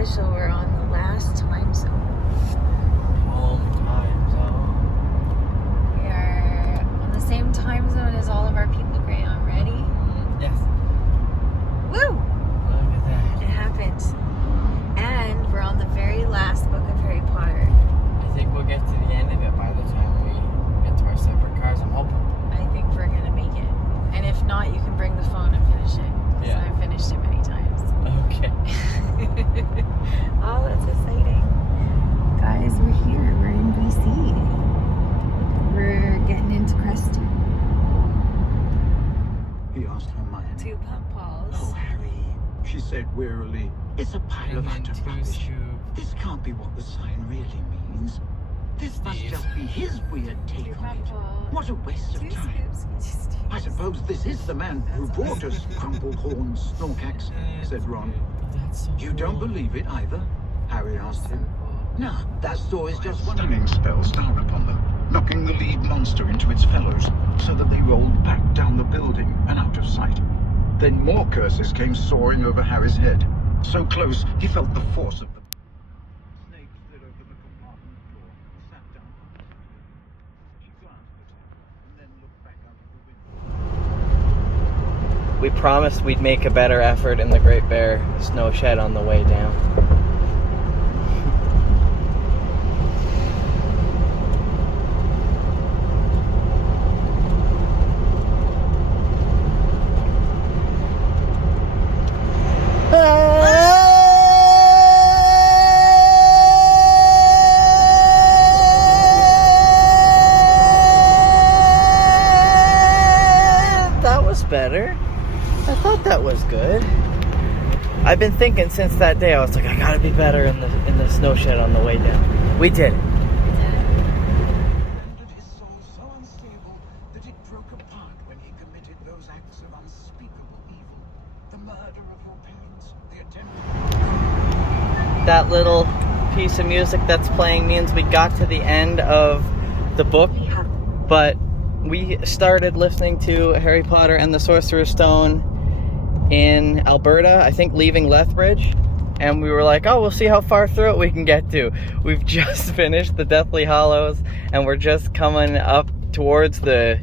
official. We're on the last time zone. Home time zone. We are on the same time zone as all of our people, Graham. Ready? Yes. Woo! Look at that. It happened. And we're on the very last book of Harry Potter. I think we'll get to the end of it by the time we get to our separate cars. I'm hoping. I think we're gonna make it. And if not, you can bring the phone and finish it. Because Yeah. I've finished it many times. Okay. Oh, that's exciting. Guys, we're here. We're in BC. We're getting into Creston. He asked Hermione. Two pump balls. Oh, Harry, she said wearily. It's a pile of And then utter two rubbish. scoop. This can't be what the sign really means. This must Steve. just be his weird take Two on pump it. balls. What a waste of Two time. scoops. I suppose this is the man who That's brought us awesome. crumpled horns, Snorkax, said Ron. That's so You don't cool. believe it either? Harry asked him. No, that story's just one of Stunning spells down upon them, knocking the lead monster into its fellows, so that they rolled back down the building and out of sight. Then more curses came soaring over Harry's head, so close he felt the force of them. Snape slid over the compartment floor and sat down. She glanced at him and then looked back out of the window. We promised we'd make a better effort in the Great Bear snow shed on the way down. That was better. I thought that was good. I've been thinking since that day. I was like, I gotta be better in the snow shed on the way down. We did it. rendered his soul so unstable that it broke apart when he committed those acts of unspeakable evil. The murder of your parents, the attempt. That little piece of music that's playing means we got to the end of the book, but we started listening to Harry Potter and the Sorcerer's Stone in Alberta, I think leaving Lethbridge, and we were like, oh, we'll see how far through it we can get to. We've just finished the Deathly Hallows, and we're just coming up towards the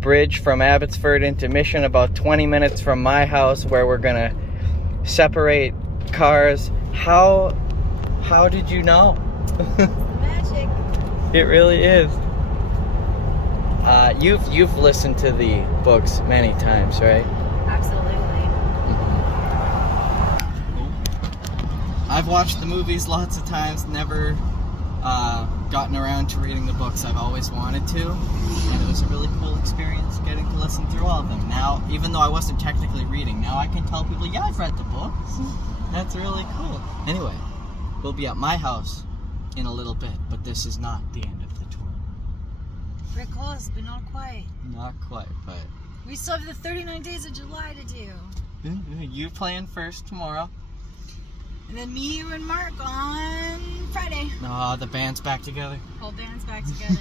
bridge from Abbotsford into Mission, about 20 minutes from my house, where we're gonna separate cars. How did you know? Magic. It really is. You've listened to the books many times, right? Absolutely. I've watched the movies lots of times, never gotten around to reading the books. I've always wanted to, and it was a really cool experience getting to listen through all of them. Now, even though I wasn't technically reading, now I can tell people, yeah, I've read the books. That's really cool. Anyway, we'll be at my house in a little bit, but this is not the end of the tour. We're close, but not quite. Not quite, but We still have the 39 days of July to do. you playing first tomorrow. And then me, you, and Mark on Friday. Oh, the band's back together. Whole band's back together.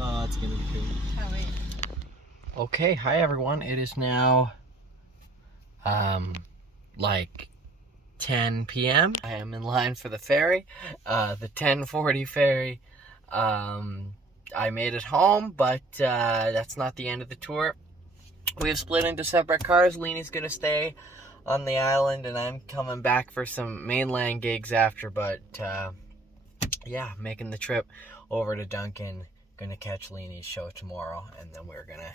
Oh, it's gonna be cool. Oh, wait. Okay, hi everyone. It is now like 10 p.m. I am in line for the ferry, the 10:40 ferry. I made it home, but that's not the end of the tour. We've split into separate cars. Leenie's gonna stay on the island, and I'm coming back for some mainland gigs after, but yeah, making the trip over to Duncan. Gonna catch Leenie's show tomorrow, and then we're gonna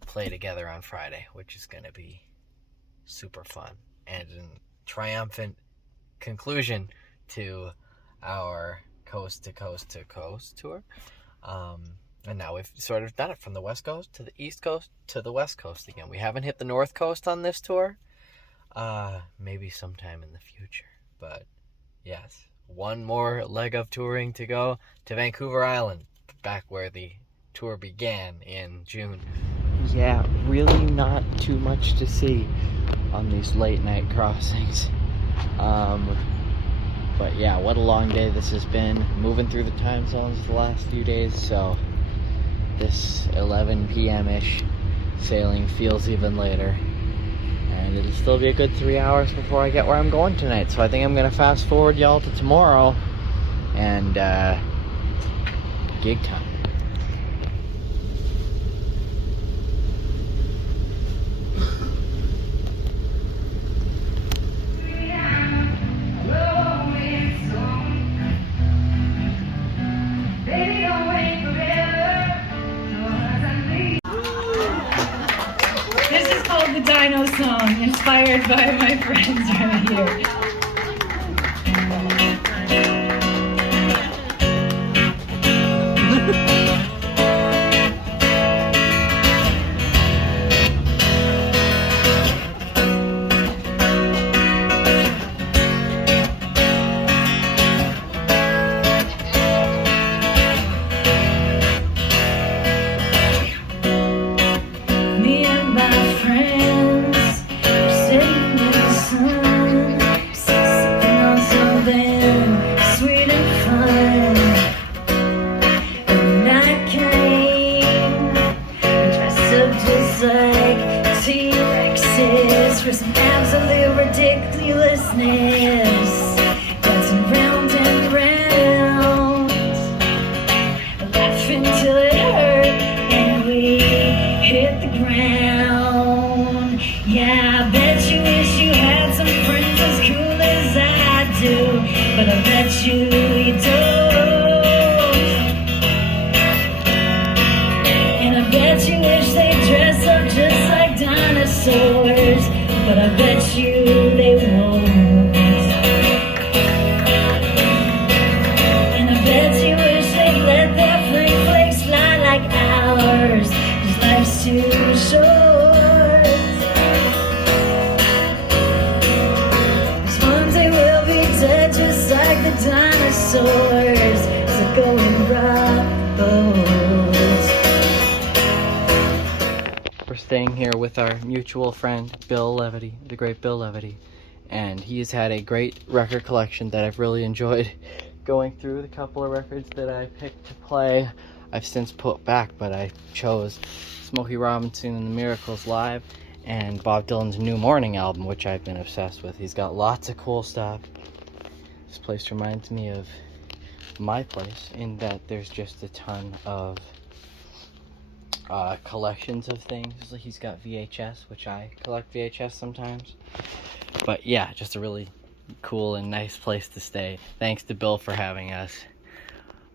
play together on Friday, which is gonna be super fun and a triumphant conclusion to our coast to coast to coast tour. And now we've sort of done it from the west coast to the east coast to the west coast again. We haven't hit the north coast on this tour. Maybe sometime in the future, but yes, one more leg of touring to go to Vancouver Island, back where the tour began in June. Yeah, really not too much to see on these late night crossings. But yeah, what a long day this has been, moving through the time zones the last few days, so this 11 p.m. ish sailing feels even later. And it'll still be a good 3 hours before I get where I'm going tonight. So I think I'm gonna fast forward y'all to tomorrow and gig time. This is called the Dino Song, inspired by my friends right here. Me and my friends were sitting in the sun, sipping on something sweet and fun. And the night came, dressed up just like T-Rexes for some absolute ridiculousness, dancing round and round, laughing till it hurt, and we hit the ground. Yeah, I bet you wish you had some friends as cool as I do, but I bet you don't. And I bet you wish they dress up just like dinosaurs, but I bet you they won't. And I bet you wish they'd let their flake flakes fly like ours, 'cause life's too short. 'Cause one day we'll be dead just like the dinosaurs, so go and rock those. We're staying here with our mutual friend, Bill Levity, the great Bill Levity. And he's had a great record collection that I've really enjoyed going through. The couple of records that I picked to play, I've since put back, but I chose Smokey Robinson and the Miracles Live and Bob Dylan's New Morning album, which I've been obsessed with. He's got lots of cool stuff. This place reminds me of my place in that there's just a ton of collections of things. He's got VHS, which I collect VHS sometimes. But yeah, just a really cool and nice place to stay. Thanks to Bill for having us.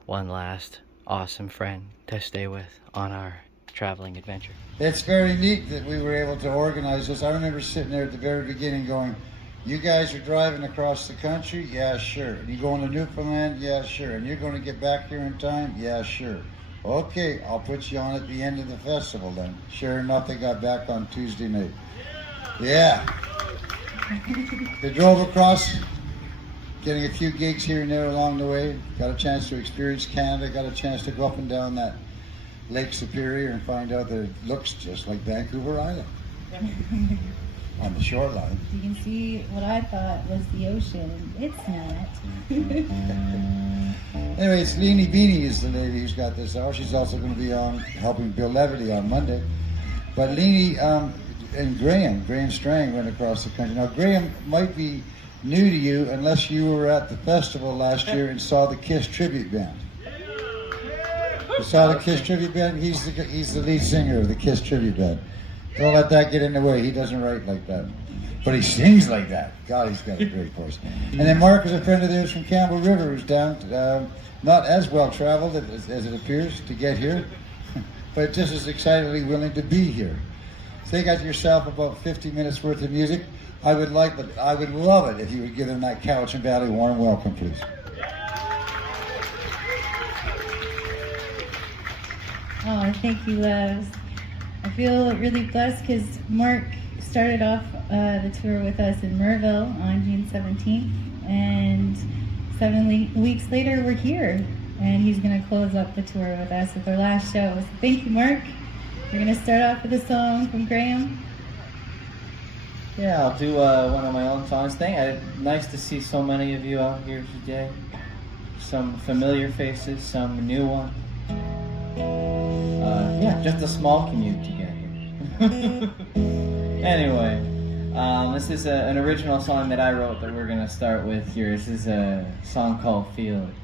One last awesome friend to stay with on our traveling adventure. It's very neat that we were able to organize this. I remember sitting there at the very beginning going, you guys are driving across the country? Yeah, sure. And you going to Newfoundland? Yeah, sure. And you're going to get back here in time? Yeah, sure. Okay, I'll put you on at the end of the festival then. Sure enough, they got back on Tuesday night. Yeah. They drove across, getting a few gigs here and there along the way. Got a chance to experience Canada, got a chance to go up and down that Lake Superior and find out that it looks just like Vancouver Island on the shoreline. You can see what I thought was the ocean. It's not. Anyway, it's Leenie Beenie is the lady who's got this hour. She's also going to be on helping Bill Levity on Monday. But Leenie and Graham Strang went across the country. Now, Graham might be new to you unless you were at the festival last year and saw the Kiss tribute band. You saw the Kiss tribute band? He's the lead singer of the Kiss tribute band. Don't let that get in the way. He doesn't write like that. But he sings like that. God, he's got a great voice. And then Mark is a friend of theirs from Campbell River, who's down, not as well traveled as it appears to get here, but just as excitedly willing to be here. So you got yourself about 50 minutes worth of music. I would love it if you would give them that Cowichan Valley warm welcome, please. Oh, thank you, loves. I feel really blessed because Mark started off the tour with us in Merville on June 17th, and 7 weeks later we're here, and he's going to close up the tour with us with our last show. So thank you, Mark. We're going to start off with a song from Graham. Yeah, I'll do one of my own songs. Nice to see so many of you out here today. Some familiar faces, some new ones. Yeah, just a small commute to get here. Anyway, This is an original song that I wrote that we're going to start with here. This is a song called Feel It.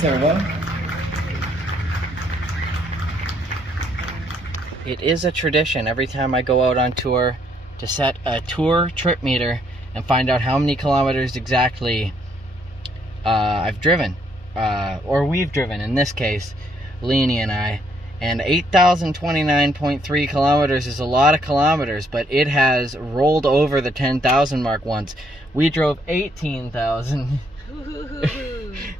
Thanks, everybody. It is a tradition every time I go out on tour to set a tour trip meter and find out how many kilometers exactly I've driven, or we've driven in this case, Leenie and I. And 8,029.3 kilometers is a lot of kilometers, but it has rolled over the 10,000 mark once. We drove 18,000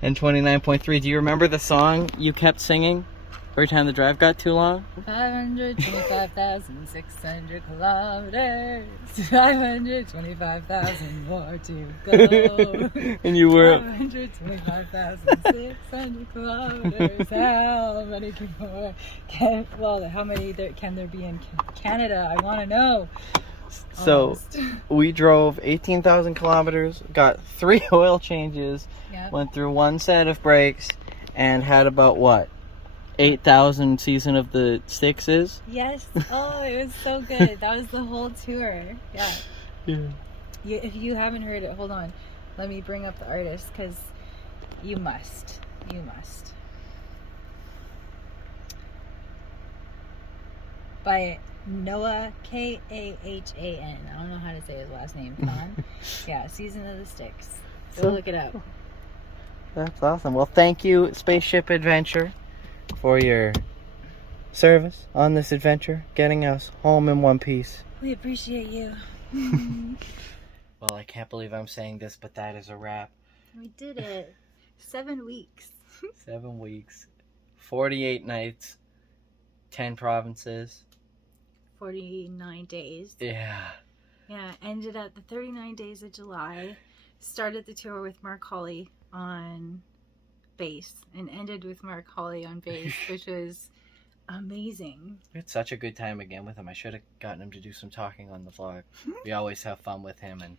and 29.3. Do you remember the song you kept singing every time the drive got too long? 525,600 kilometers. 525,000 more to go. And you were 525,600 kilometers. How many more? How many can there be in Canada? I want to know. So Almost. we drove 18,000 kilometers, got 3 oil changes, Yep. went through 1 set of brakes, and had about what? 8,000 season of the Styxes? Yes. Oh, it was so good. That was the whole tour. Yeah. If you haven't heard it, hold on. Let me bring up the artist because you must. You must. By Noah Kahan. I don't know how to say his last name. Khan. Yeah, Season of the Styx. Go look it up. That's awesome. Well, thank you, Spaceship Adventure, for your service on this adventure, getting us home in one piece. We appreciate you. Well, I can't believe I'm saying this, but that is a wrap. We did it. 7 weeks. 7 weeks, 48 nights, 10 provinces. 49 days. Yeah. Yeah, ended at the 39 days of July. Started the tour with Mark Hawley on bass and ended with Mark Hawley on bass, which was amazing. We had such a good time again with him. I should have gotten him to do some talking on the vlog. We always have fun with him, and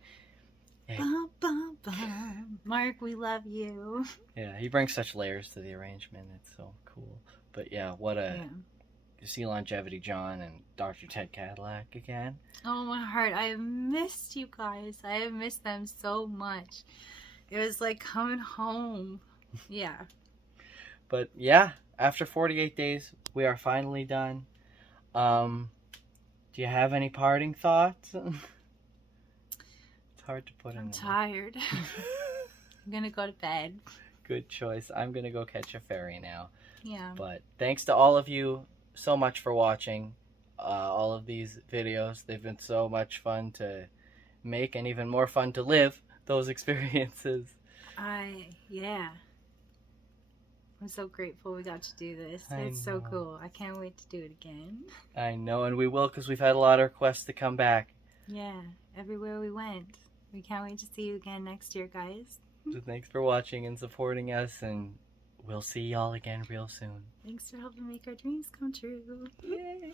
Bum, bum, bum. Mark, we love you. yeah, he brings such layers to the arrangement. It's so cool. But yeah, what a you see Longevity John and Dr. Ted Cadillac again. Oh, my heart. I have missed you guys. I have missed them so much. It was like coming home. Yeah. But yeah, after 48 days, we are finally done. Do you have any parting thoughts? It's hard to put in. I'm tired. I'm going to go to bed. Good choice. I'm going to go catch a ferry now. Yeah. But thanks to all of you so much for watching all of these videos. They've been so much fun to make and even more fun to live those experiences. Yeah. I'm so grateful we got to do this. It's so know. cool. I can't wait to do it again. I know, and we will, because we've had a lot of requests to come back. Yeah, everywhere we went. We can't wait to see you again next year, guys. So thanks for watching and supporting us, and we'll see y'all again real soon. Thanks for helping make our dreams come true. Yay!